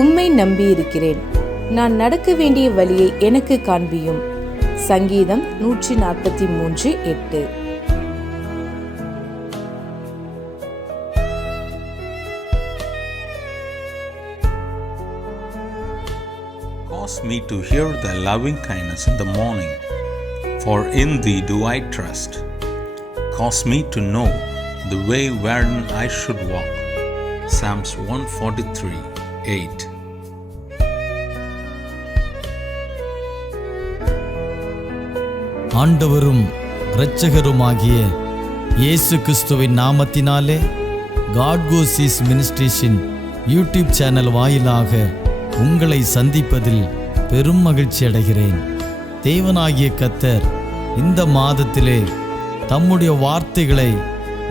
உம்மை நம்பியிருக்கிறேன். நான் நடக்க வேண்டிய வழியை எனக்கு காண்பியும். சங்கீதம் 143:8. Cause me to hear thy loving kindness in the morning, for in thee do I trust. Cause me to know the way wherein I should walk. Psalms 143:8. ஆண்டவரும் இரட்சகருமாகிய இயேசு கிறிஸ்துவின் நாமத்தினாலே காட் கோஸ் மினிஸ்ட்ரீஸின் யூடியூப் சேனல் வாயிலாக உங்களை சந்திப்பதில் பெரும் மகிழ்ச்சி அடைகிறேன். தேவனாகிய கர்த்தர் இந்த மாதத்திலே தம்முடைய வார்த்தைகளை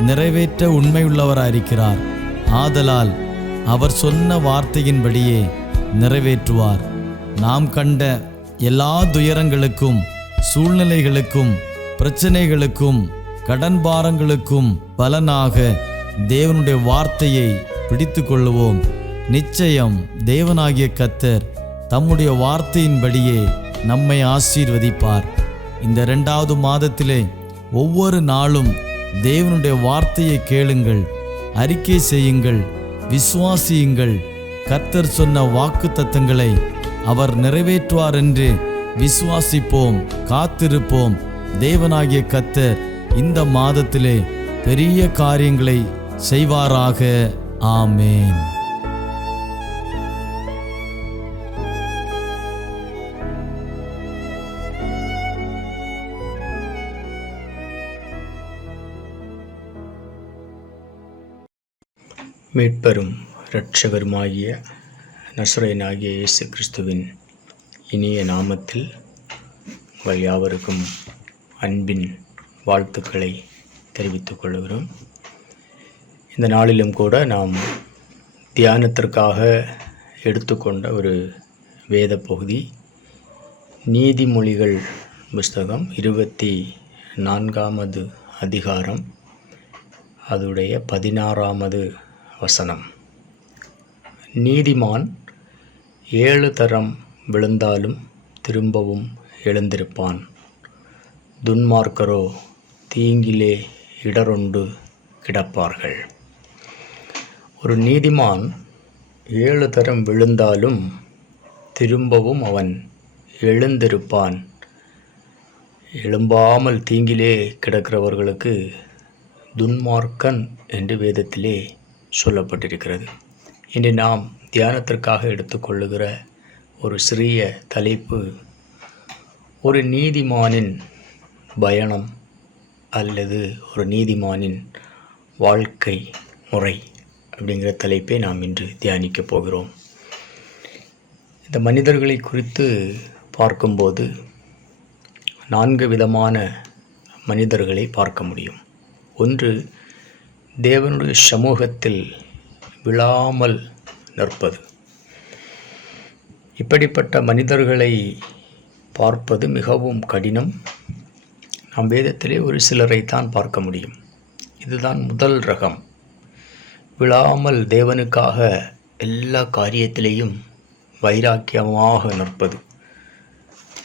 நிறைவேற்ற உண்மையுள்ளவராயிருக்கிறார். ஆதலால் அவர் சொன்ன வார்த்தையின்படியே நிறைவேற்றுவார். நாம் கண்ட எல்லா துயரங்களுக்கும், சூழ்நிலைகளுக்கும், பிரச்சனைகளுக்கும், கடன் பாரங்களுக்கும் பலனாக தேவனுடைய வார்த்தையை பிடித்து கொள்ளுவோம். நிச்சயம் தேவனாகிய கர்த்தர் தம்முடைய வார்த்தையின்படியே நம்மை ஆசீர்வதிப்பார். இந்த 2வது மாதத்திலே ஒவ்வொரு நாளும் தேவனுடைய வார்த்தையை கேளுங்கள், அறிக்கை செய்யுங்கள், விசுவாசியுங்கள். கர்த்தர் சொன்ன வாக்கு தத்தங்களை அவர் நிறைவேற்றுவார் என்று விசுவாசிப்போம், காத்திருப்போம். தேவனாகிய கர்த்தர் இந்த மாதத்திலே பெரிய காரியங்களை செய்வாராக. ஆமேன். மீட்பரும் இரட்சகருமாகிய நசரேயனாகிய இயேசு கிறிஸ்துவின் இனிய நாமத்தில் உங்கள் யாவருக்கும் அன்பின் வாழ்த்துக்களை தெரிவித்துக் கொள்கிறோம். இந்த நாளிலும் கூட நாம் தியானத்திற்காக எடுத்துக்கொண்ட ஒரு வேத பகுதி நீதிமொழிகள் புஸ்தகம் 24வது அதிகாரம், அதுடைய 16வது வசனம். நீதிமான் 7 தரம் விழுந்தாலும் திரும்பவும் எழுந்திருப்பான், துன்மார்க்கரோ தீங்கிலே இடருண்டு கிடப்பார்கள். ஒரு நீதிமான் 7 தரம் விழுந்தாலும் திரும்பவும் அவன் எழுந்திருப்பான். எழும்பாமல் தீங்கிலே கிடக்கிறவர்களுக்கு துன்மார்க்கன் என்று வேதத்திலே சொல்லப்பட்டிருக்கிறது. இன்று நாம் தியானத்திற்காக எடுத்துக்கொள்ளுகிற ஒரு சிறிய தலைப்பு, ஒரு நீதிமானின் பயணம் அல்லது ஒரு நீதிமானின் வாழ்க்கை முறை அப்படிங்கிற தலைப்பை நாம் இன்று தியானிக்கப் போகிறோம். இந்த மனிதர்களை குறித்து பார்க்கும்போது 4 விதமான மனிதர்களை பார்க்க முடியும். ஒன்று, தேவனுடைய சமூகத்தில் விழாமல் நிற்பது. இப்படிப்பட்ட மனிதர்களை பார்ப்பது மிகவும் கடினம். நாம் வேதத்திலே ஒரு சிலரைத்தான் பார்க்க முடியும். இதுதான் முதல் ரகம். விழாமல் தேவனுக்காக எல்லா காரியத்திலேயும் வைராக்கியமாக நிற்பது.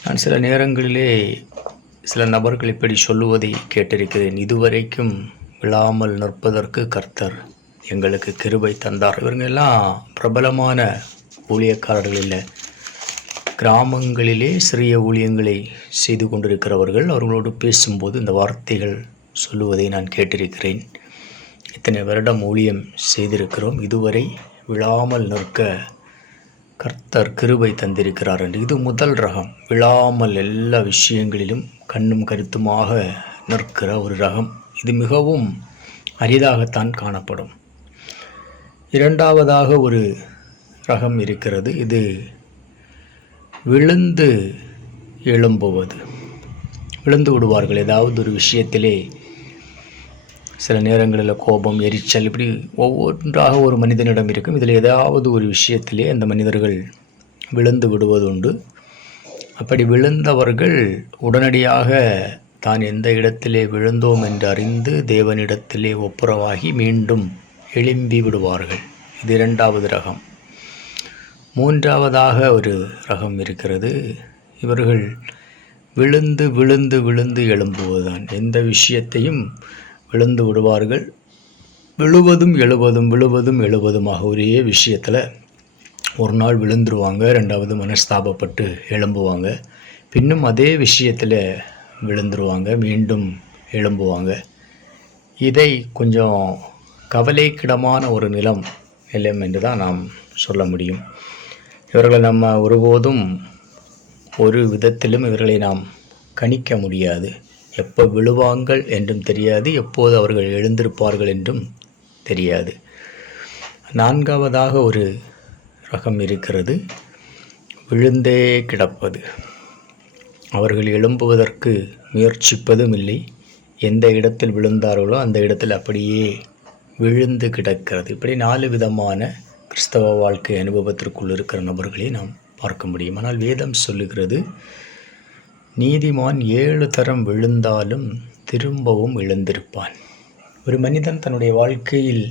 நான் சில நேரங்களிலே சில நபர்கள் இப்படி சொல்லுவதை கேட்டிருக்கிறேன். இதுவரைக்கும் விழாமல் நிற்பதற்கு கர்த்தர் எங்களுக்கு கிருபை தந்தார். இவங்கெல்லாம் பிரபலமான ஊழியக்காரர்கள் இல்லை, கிராமங்களிலே சிறிய ஊழியங்களை செய்து கொண்டிருக்கிறவர்கள். அவர்களோடு பேசும்போது இந்த வார்த்தைகள் சொல்லுவதை நான் கேட்டிருக்கிறேன். இத்தனை வருடம் ஊழியம் செய்திருக்கிறோம், இதுவரை விழாமல் நிற்க கர்த்தர் கிருபை தந்திருக்கிறார் என்று. இது முதல் ரகம். விழாமல் எல்லா விஷயங்களிலும் கண்ணும் கருத்துமாக நிற்கிற ஒரு ரகம். இது மிகவும் அரிதாகத்தான் காணப்படும். 2வதாக ஒரு ரகம் இருக்கிறது. இது விழுந்து எழும்புவது. விழுந்து விடுவார்கள். ஏதாவது ஒரு விஷயத்திலே சில நேரங்களில் கோபம், எரிச்சல், இப்படி ஒவ்வொன்றாக ஒரு மனிதனிடம் இருக்கும். இதில் ஏதாவது ஒரு விஷயத்திலே அந்த மனிதர்கள் விழுந்து விடுவதுண்டு. அப்படி விழுந்தவர்கள் உடனடியாக தான் எந்த இடத்திலே விழுந்தோம் என்று அறிந்து தேவனிடத்திலே ஒப்புரவாகி மீண்டும் எழும்பி விடுவார்கள். இது 2வது ரகம். மூன்றாவதாக ஒரு ரகம் இருக்கிறது. இவர்கள் விழுந்து விழுந்து விழுந்து எழும்புவதுதான். எந்த விஷயத்தையும் விழுந்து விடுவார்கள். விழுவதும் எழுவதும் விழுவதும் எழுவதுமாக ஒரே விஷயத்தில் ஒரு நாள் விழுந்துருவாங்க, ரெண்டாவது மனஸ்தாபப்பட்டு எழும்புவாங்க, பின்னும் அதே விஷயத்தில் விழுந்துருவாங்க, மீண்டும் எழும்புவாங்க. இதை கொஞ்சம் கவலைக்கிடமான ஒரு நிலம் என்று தான் நாம் சொல்ல முடியும். இவர்களை நம்ம ஒருபோதும் ஒரு விதத்திலும் இவர்களை நாம் கணிக்க முடியாது. எப்போ விழுவாங்கள் என்றும் தெரியாது, எப்போது அவர்கள் எழுந்திருப்பார்கள் என்றும் தெரியாது. நான்காவதாக ஒரு ரகம் இருக்கிறது, விழுந்தே கிடப்பது. அவர்கள் எழும்புவதற்கு முயற்சிப்பதும் இல்லை. எந்த இடத்தில் விழுந்தார்களோ அந்த இடத்தில் அப்படியே விழுந்து கிடக்கிறது. இப்படி 4 விதமான கிறிஸ்தவ வாழ்க்கை அனுபவத்திற்குள் இருக்கிற நபர்களை நாம் பார்க்க முடியும். ஆனால் வேதம் சொல்லுகிறது, நீதிமான் 7 தரம் விழுந்தாலும் திரும்பவும் எழுந்திருப்பான். ஒரு மனிதன் தன்னுடைய வாழ்க்கையில்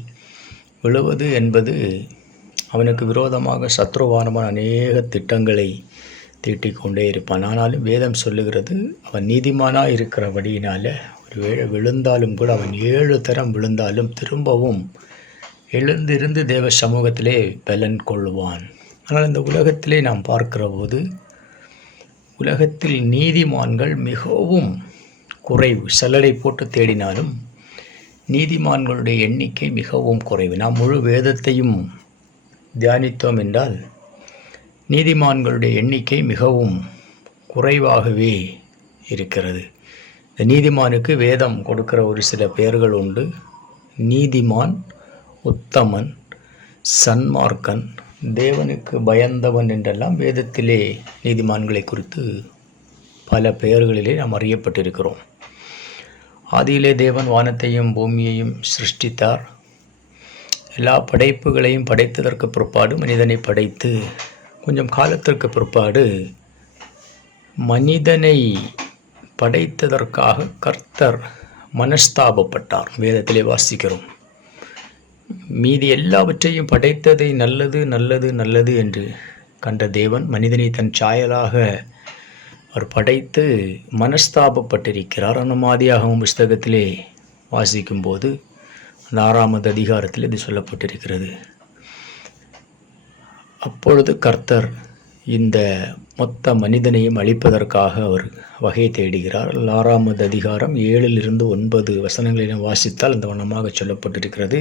விழுவது என்பது அவனுக்கு விரோதமாக சத்ருவானமான அநேக திட்டங்களை தீட்டிக்கொண்டே இருப்பான். ஆனாலும் வேதம் சொல்லுகிறது, அவன் நீதிமானாக இருக்கிறபடியினால் ஒருவேளை விழுந்தாலும் கூட அவன் 7 தரம் விழுந்தாலும் திரும்பவும் எழுந்திருந்து தேவ சமூகத்திலே பலன் கொள்வான். ஆனால் இந்த உலகத்திலே நாம் பார்க்கிற போது உலகத்தில் நீதிமான்கள் மிகவும் குறைவு. சல்லடை போட்டு தேடினாலும் நீதிமான்களுடைய எண்ணிக்கை மிகவும் குறைவு. நாம் முழு வேதத்தையும் தியானித்தோம் என்றால் நீதிமான்களுடைய எண்ணிக்கை மிகவும் குறைவாகவே இருக்கிறது. இந்த நீதிமானுக்கு வேதம் கொடுக்கிற ஒரு சில பெயர்கள் உண்டு. நீதிமான், உத்தமன், சன்மார்க்கன், தேவனுக்கு பயந்தவன் என்றெல்லாம் வேதத்திலே நீதிமான்களை குறித்து பல பெயர்களிலே நாம் அறியப்பட்டிருக்கிறோம். ஆதியிலே தேவன் வானத்தையும் பூமியையும் சிருஷ்டித்தார். எல்லா படைப்புகளையும் படைத்ததற்கு பிற்பாடு மனிதனை படைத்து கொஞ்சம் காலத்திற்கு பிற்பாடு மனிதனை படைத்ததற்காக கர்த்தர் மனஸ்தாபப்பட்டார். வேதத்திலே வாசிக்கிறோம். மீதி எல்லாவற்றையும் படைத்ததை நல்லது நல்லது நல்லது என்று கண்ட தேவன் மனிதனை தன் சாயலாக அவர் படைத்து மனஸ்தாபப்பட்டிருக்கிறார். ஆதியாகமம் புஸ்தகத்திலே வாசிக்கும்போது அந்த 6வது அதிகாரத்தில் இது சொல்லப்பட்டிருக்கிறது. அப்பொழுது கர்த்தர் இந்த மொத்த மனிதனையும் அழிப்பதற்காக அவர் வகை தேடுகிறார். 6வது அதிகாரம் 7 - 9 வசனங்களை வாசித்தால் அந்த வண்ணமாக சொல்லப்பட்டிருக்கிறது.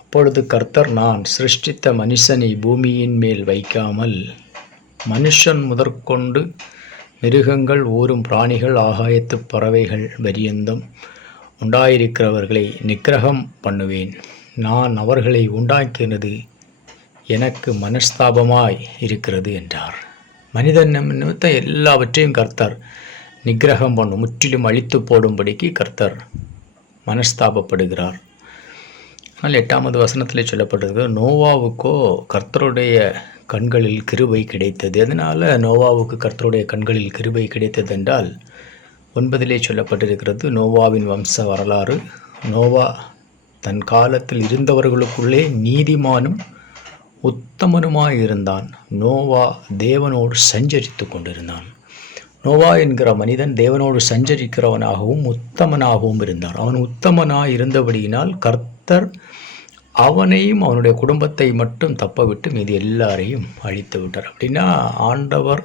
அப்பொழுது கர்த்தர், நான் சிருஷ்டித்த மனுஷனை பூமியின் மேல் வைக்காமல் மனுஷன் முதற்கொண்டு மிருகங்கள், ஊரும் பிராணிகள், ஆகாயத்து பறவைகள் பரியந்தம் உண்டாயிருக்கிறவர்களை நிக்கிரகம் பண்ணுவேன். நான் அவர்களை உண்டாக்கினது எனக்கு மனஸ்தாபமாய் இருக்கிறது என்றார். மனிதன் நிமித்தம் எல்லாவற்றையும் கர்த்தர் நிக்கிரகம் பண்ணும், முற்றிலும் அழித்து போடும்படிக்கு கர்த்தர் மனஸ்தாபப்படுகிறார். ஆனால் 8வது வசனத்திலே சொல்லப்பட்டது, நோவாவுக்கோ கர்த்தருடைய கண்களில் கிருபை கிடைத்தது. அதனால் நோவாவுக்கு கர்த்தருடைய கண்களில் கிருபை கிடைத்தது என்றால் 9 சொல்லப்பட்டிருக்கிறது, நோவாவின் வம்ச வரலாறு. நோவா தன் காலத்தில் இருந்தவர்களுக்குள்ளே நீதிமானும் உத்தமனுமாய் இருந்தான். நோவா தேவனோடு சஞ்சரித்து கொண்டிருந்தான். நோவா என்கிற மனிதன் தேவனோடு சஞ்சரிக்கிறவனாகவும் உத்தமனாகவும் இருந்தார். அவன் உத்தமனாய் இருந்தபடியினால் கர்த்தர் அவனையும் அவனுடைய குடும்பத்தை மட்டும் தப்பவிட்டு மீது எல்லாரையும் அழித்து விட்டார். அப்படின்னா ஆண்டவர்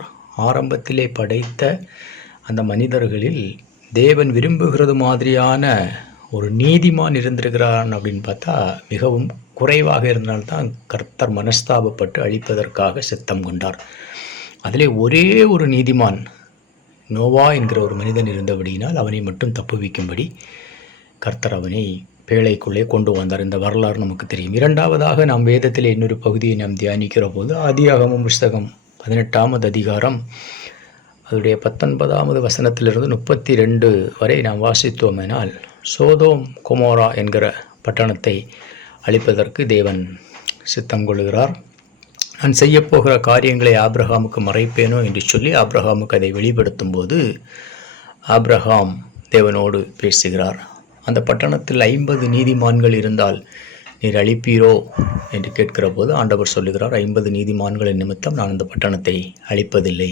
ஆரம்பத்திலே படைத்த அந்த மனிதர்களில் தேவன் விரும்புகிறது மாதிரியான ஒரு நீதிமான் இருந்திருக்கிறான் அப்படின்னு பார்த்தா மிகவும் குறைவாக இருந்தால்தான் கர்த்தர் மனஸ்தாபப்பட்டு அழிப்பதற்காக சித்தம் கொண்டார். அதிலே ஒரே ஒரு நீதிமான் நோவா என்கிற ஒரு மனிதன் இருந்தபடியினால் அவனை மட்டும் தப்புவிக்கும்படி கர்த்தர் அவனை பேழைக்குள்ளே கொண்டு வந்தார். இந்த வரலாறு நமக்கு தெரியும். 2வதாக நாம் வேதத்தில் இன்னொரு பகுதியை நாம் தியானிக்கிற போது ஆதியாகமம் புஸ்தகம் 18வது அதிகாரம் அதனுடைய 19வது வசனத்திலிருந்து 32 வரை நாம் வாசித்தோமெனால், சோதோம் கொமோரா என்கிற பட்டணத்தை அழிப்பதற்கு தேவன் சித்தம் கொள்கிறார். நான் செய்யப்போகிற காரியங்களை ஆபிரகாமுக்கு மறைப்பேனோ என்று சொல்லி ஆபிரகாமுக்கு அதை வெளிப்படுத்தும் போது ஆபிரகாம் தேவனோடு பேசுகிறார். அந்த பட்டணத்தில் 50 நீதிமான்கள் இருந்தால் நீர் அழிப்பீரோ என்று கேட்கிற போது ஆண்டவர் சொல்லுகிறார், 50 நீதிமான்களின் நிமித்தம் நான் அந்த பட்டணத்தை அழிப்பதில்லை.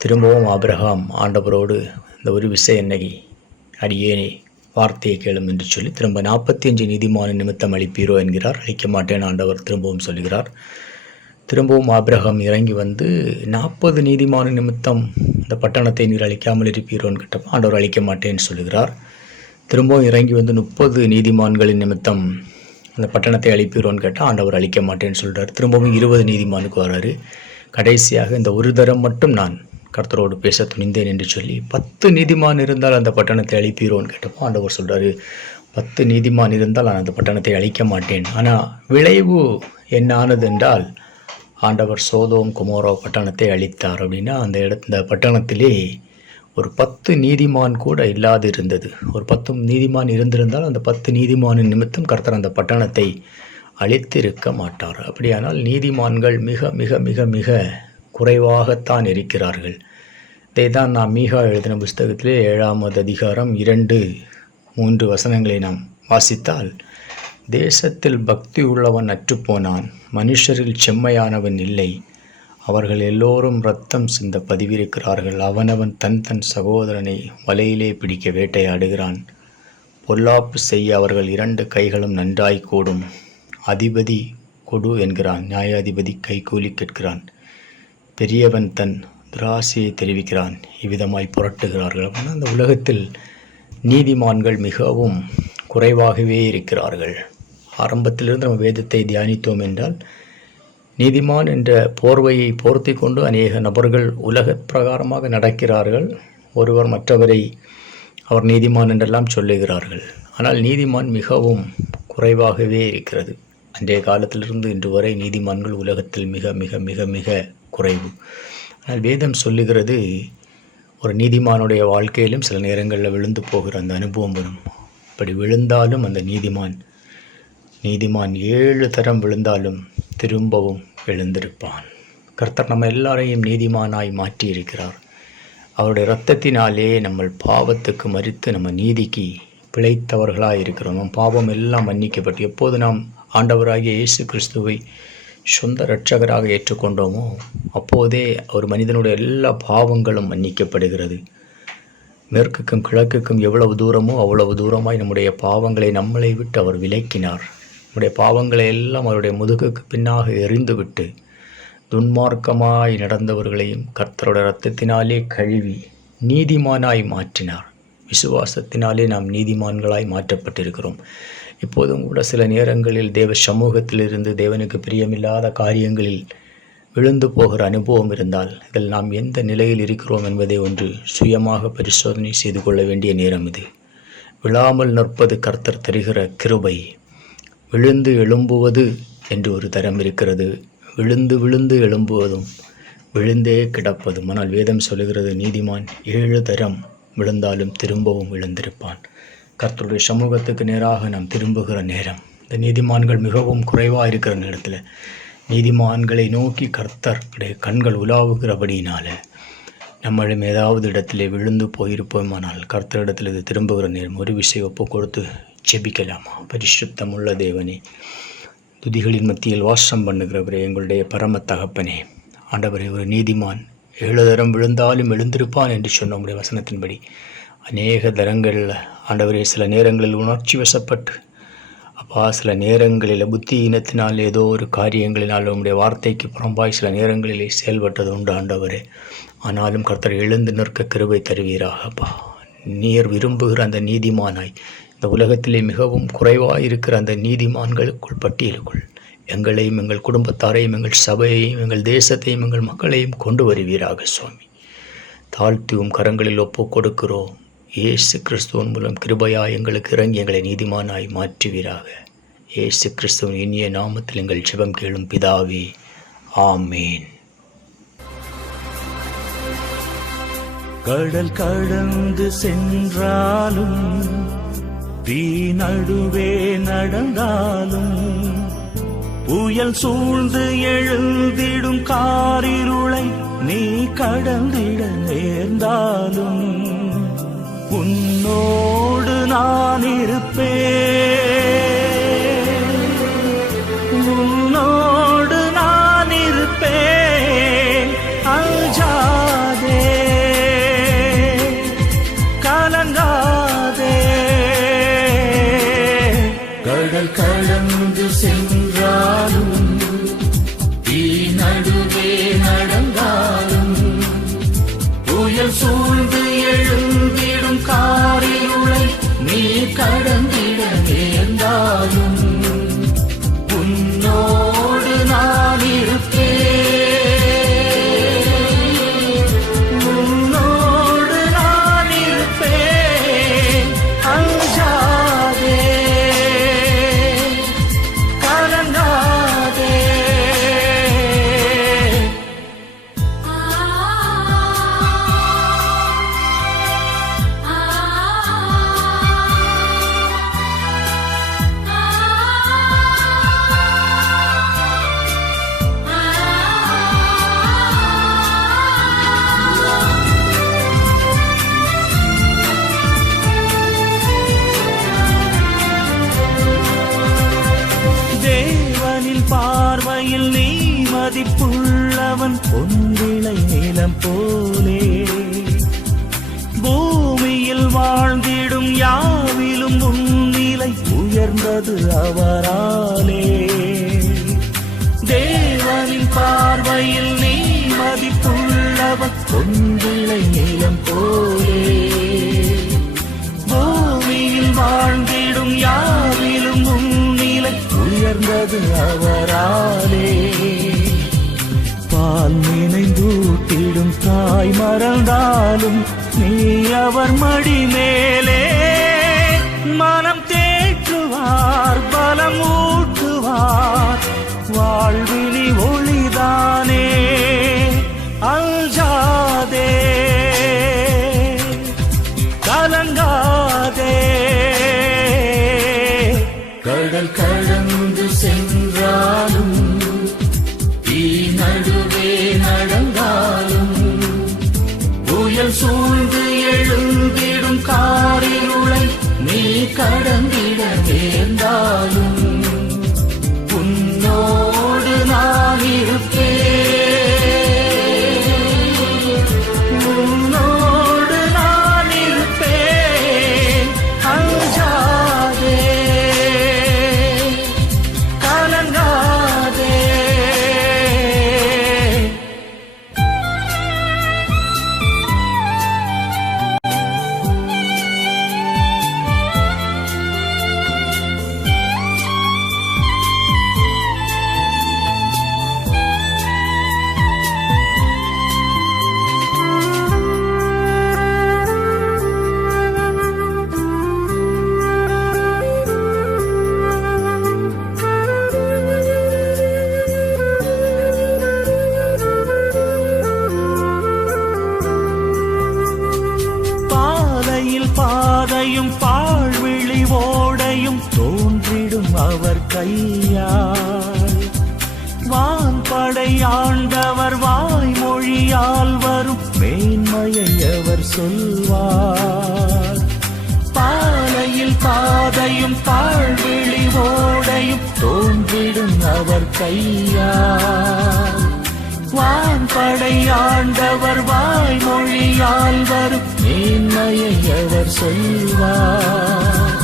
திரும்பவும் ஆபிரகாம் ஆண்டவரோடு இந்த ஒரு விஷயம் என்னை அடியேனே வார்த்தையை கேளும் என்று சொல்லி திரும்ப 45 நீதிமான நிமித்தம் அழிப்பீரோ என்கிறார். அழிக்க மாட்டேன் ஆண்டவர் திரும்பவும் சொல்லுகிறார். திரும்பவும் ஆபிரகாம் இறங்கி வந்து 40 நீதிமான நிமித்தம் இந்த பட்டணத்தை நீர் அழிக்காமல் இருப்பீரோன்னு கேட்டப்போ ஆண்டவர் அழிக்க மாட்டேன்னு சொல்லுகிறார். திரும்பவும் இறங்கி வந்து 30 நீதிமான்களின் நிமித்தம் அந்த பட்டணத்தை அழிப்பீரோன்னு கேட்டால் ஆண்டவர் அழிக்க மாட்டேன்னு சொல்கிறார். திரும்பவும் 20 நீதிமானுக்கு வராரு. கடைசியாக இந்த ஒரு தரம் மட்டும் நான் கர்த்தரோடு பேச துணிந்தேன் என்று சொல்லி 10 நீதிமான் இருந்தால் அந்த பட்டணத்தை அழிப்பீரோன்னு கேட்டப்போ ஆண்டவர் சொல்கிறாரு, 10 நீதிமான் இருந்தால் நான் அந்த பட்டணத்தை அழிக்க மாட்டேன். ஆனால் விளைவு என்ன ஆனது என்றால் ஆண்டவர் சோதோம் குமோரா பட்டணத்தை அழித்தார். அப்படின்னா அந்த பட்டணத்திலே ஒரு 10 நீதிமான் கூட இல்லாது இருந்தது. ஒரு 10 நீதிமான் இருந்திருந்தால் அந்த 10 நீதிமானின் நிமித்தம் கர்த்தர் அந்த பட்டணத்தை அழித்திருக்க மாட்டார். அப்படியானால் நீதிமான்கள் மிக மிக மிக மிக குறைவாகத்தான் இருக்கிறார்கள். இதை தான் நாம் மீகா எழுதின புஸ்தகத்திலே 7ஆம் அதிகாரம் 2-3 வசனங்களை நாம் வாசித்தால், தேசத்தில் பக்தி உள்ளவன் அற்றுப்போனான், மனுஷரில் செம்மையானவன் இல்லை, அவர்கள் எல்லோரும் இரத்தம் சிந்த பதிவிருக்கிறார்கள், அவனவன் தன் தன் சகோதரனை வலையிலே பிடிக்க வேட்டையாடுகிறான், பொல்லாப்பு செய்ய அவர்கள் 2 கைகளும் நன்றாய் கூடும், அதிபதி கொடு என்கிறான், நியாயாதிபதி கைகூலி கேட்கிறான், பெரியவன் தன் திராசியை தெரிவிக்கிறான், இவ்விதமாய் புரட்டுகிறார்கள். அப்படின்னா அந்த உலகத்தில் நீதிமான்கள் மிகவும் குறைவாகவே இருக்கிறார்கள். ஆரம்பத்திலிருந்து நம்ம வேதத்தை தியானித்தோம் என்றால், நீதிமான் என்ற போர்வையை போர்த்தி கொண்டு அநேக நபர்கள் உலக பிரகாரமாக நடக்கிறார்கள். ஒருவர் மற்றவரை அவர் நீதிமான் என்றெல்லாம் சொல்லுகிறார்கள். ஆனால் நீதிமான் மிகவும் குறைவாகவே இருக்கிறது. அன்றைய காலத்திலிருந்து இன்று வரை நீதிமான்கள் உலகத்தில் மிக மிக மிக மிக குறைவு. ஆனால் வேதம் சொல்லுகிறது, ஒரு நீதிமானுடைய வாழ்க்கையிலும் சில நேரங்களில் விழுந்து போகிற அந்த அனுபவம் வரும். அப்படி விழுந்தாலும் அந்த நீதிமான் 7 தரம் விழுந்தாலும் திரும்பவும் எழுந்திருப்பான். கர்த்தர் நம்ம எல்லாரையும் நீதிமானாய் மாற்றி இருக்கிறார். அவருடைய இரத்தத்தினாலே நம்ம பாவத்துக்கு மரித்து நம்ம நீதிக்கு பிழைத்தவர்களாக இருக்கிறோம். நம் பாவம் எல்லாம் மன்னிக்கப்பட்டு எப்போது நாம் ஆண்டவராகிய இயேசு கிறிஸ்துவை சொந்த இரட்சகராக ஏற்றுக்கொண்டோமோ அப்போதே ஒரு மனிதனுடைய எல்லா பாவங்களும் மன்னிக்கப்படுகிறது. மேற்குக்கும் கிழக்குக்கும் எவ்வளவு தூரமோ அவ்வளவு தூரமாய் நம்முடைய பாவங்களை நம்மளை விட்டு அவர் விலக்கினார். நம்முடைய பாவங்களை எல்லாம் அவருடைய முதுகுக்கு பின்னாக எறிந்துவிட்டு துன்மார்க்கமாய் நடந்தவர்களையும் கர்த்தருடைய இரத்தத்தினாலே கழுவி நீதிமானாய் மாற்றினார். விசுவாசத்தினாலே நாம் நீதிமான்களாய் மாற்றப்பட்டிருக்கிறோம். இப்போதும் கூட சில நேரங்களில் தேவ சமூகத்திலிருந்து தேவனுக்கு பிரியமில்லாத காரியங்களில் விழுந்து போகிற அனுபவம் இருந்தால், இதில் நாம் எந்த நிலையில் இருக்கிறோம் என்பதை ஒன்று சுயமாக பரிசோதனை செய்து கொள்ள வேண்டிய நேரம் இது. விழாமல் நிற்பது கர்த்தர் தருகிற கிருபை. விழுந்து எழும்புவது என்று ஒரு தரம் இருக்கிறது, விழுந்து விழுந்து எழும்புவதும் விழுந்தே கிடப்பதும். ஆனால் வேதம் சொல்லுகிறது, நீதிமான் 7 தரம் விழுந்தாலும் திரும்பவும் எழுந்திருப்பான். கர்த்தருடைய சமூகத்துக்கு நேராக நாம் திரும்புகிற நேரம், இந்த நீதிமான்கள் மிகவும் குறைவாக இருக்கிற நேரத்தில் நீதிமான்களை நோக்கி கர்த்தருடைய கண்கள் உலாவுகிறபடியினால நம்மளும் ஏதாவது இடத்திலே விழுந்து போயிருப்போமானால் கர்த்தரிடத்தில் இது திரும்புகிற நேரம். ஒரு விஷயம் ஒப்பு கொடுத்து ஜெபிக்கலாமா? பரிசுத்தம் உள்ள தேவனே, துதிகளின் மத்தியில் வாசம் பண்ணுகிறவரே, எங்களுடைய பரம தகப்பனே, ஆண்டவரே, ஒரு நீதிமான் 7 தரம் விழுந்தாலும் எழுந்திருப்பான் என்று சொன்ன உங்களுடைய வசனத்தின்படி அநேக தரங்களில் ஆண்டவரே சில நேரங்களில் உணர்ச்சி வசப்பட்டு அப்பா, சில நேரங்களில் புத்தியினத்தினால் ஏதோ ஒரு காரியங்களினால் உங்களுடைய வார்த்தைக்கு புறம்பாய் சில நேரங்களிலே செயல்பட்டது உண்டு ஆண்டவரே. ஆனாலும் கர்த்தர் எழுந்து நிற்க கிருபை தருவீராக. அப்பா, நீர் விரும்புகிற அந்த நீதிமானாய் இந்த உலகத்திலே மிகவும் குறைவாக இருக்கிற அந்த நீதிமான்களுக்குள் பட்டியலுக்குள் எங்களையும் எங்கள் குடும்பத்தாரையும் எங்கள் சபையையும் எங்கள் தேசத்தையும் எங்கள் மக்களையும் கொண்டு வருவீராக. சுவாமி, தாழ்த்தியும் கரங்களில் ஒப்பு கொடுக்கிறோம். இயேசு கிறிஸ்துவின் மூலம் கிருபையாய் எங்களுக்கு இறங்கி எங்களை நீதிமானாய் மாற்றுவீராக. இயேசு கிறிஸ்துவின் இனிய நாமத்தில் எங்கள் ஜெபம் கேளும் பிதாவே, ஆமேன். கடல் கடந்து சென்றாலும் தீ நடுவே நடந்தாலும் புயல் சூழ்ந்து எழுந்திடும் காரிருளை நீ கடந்திட நேர்ந்தாலும் உன்னோடு நான் இருப்பேன். கடல் கடந்து சென்றாலும் தீ நடுவே நடந்தாலும் புயல் சூழ்ந்து எழுந்திடும் காரிருளை நீ கடந்திட நேர்ந்தாலும் உன்னோடு நான் இருப்பேன், உன்னோடு நான் இருப்பேன். அஞ்சாதே, கலங்காதே. தேவனின் பார்வையில் நீ மதிப்புள்ளவன், பொன்விளை நிலம் போலே பூமியில் வாழ்ந்திடும் யாவிலும் உன்னிலை உயர்ந்தது அவராலே. தேவனின் பார்வையில் நீ மதிப்புள்ளவன், பொன்விளை நிலம் போலே பூமியில் வாழ்ந்திடும் யாவிலும் உன்னிலை உயர்ந்தது அவராலே. பால் நினைந்தூட்டிடும் தாய் மறந்தாலும் நீ அவர் மடி மேலே மனம் தேற்றுவார், பலம் ஊட்டுவார், வாழ்வினி ஒளிதானே. அஞ்சாதே, கலங்காதே. கடல் கடந்து சென்றாலும் தீ நடுவே நடந்தாலும் புயல் சூழ்ந்து எழுந்திடும் காரிருளை நீ கடந்திட நேர்ந்தாலும் உன்னோடு நான் இருப்பேன், உன்னோடு நான் இருப்பேன். அஞ்சாதே, கலங்காதே. பாதையில் பாதையும் பாழ்விழி ஓடையும் தோன்றிடும் அவர் கையால், வான்படை ஆண்டவர் வாய்மொழியால் வரும் மேன்மையை அவர் சொல்வார். பாலையில் பாதையும் பாழ்விழி ஓடையும் தோன்றிடும் அவர் கையால், வான்படை ஆண்டவர் வாய்மொழியால் வரும் மேன்மையை அவர் சொல்வார்.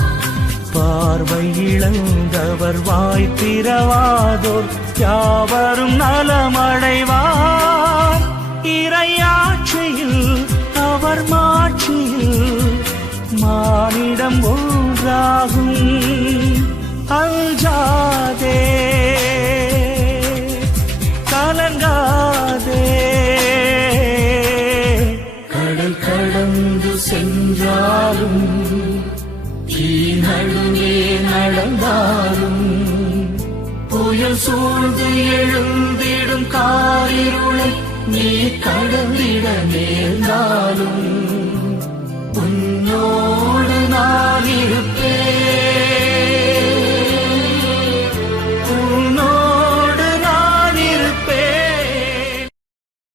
பார்வை இழந்தவர் வாய் திறவாதோர் யாவரும் நலமடைவார். இறையாட்சியில் அவர் மாட்சியில் மானிடம் ஒன்றாகும். அஞ்சாதே, கலங்காதே. கடல் கடந்து சென்றாலும் தீ நடுவே நடந்தாலும் புயல் சூழ்ந்து எழுந்திடும் காரிருளை நீ கடந்திட நேர்ந்தாலும் உன்னோடு நான் இருப்பேன்.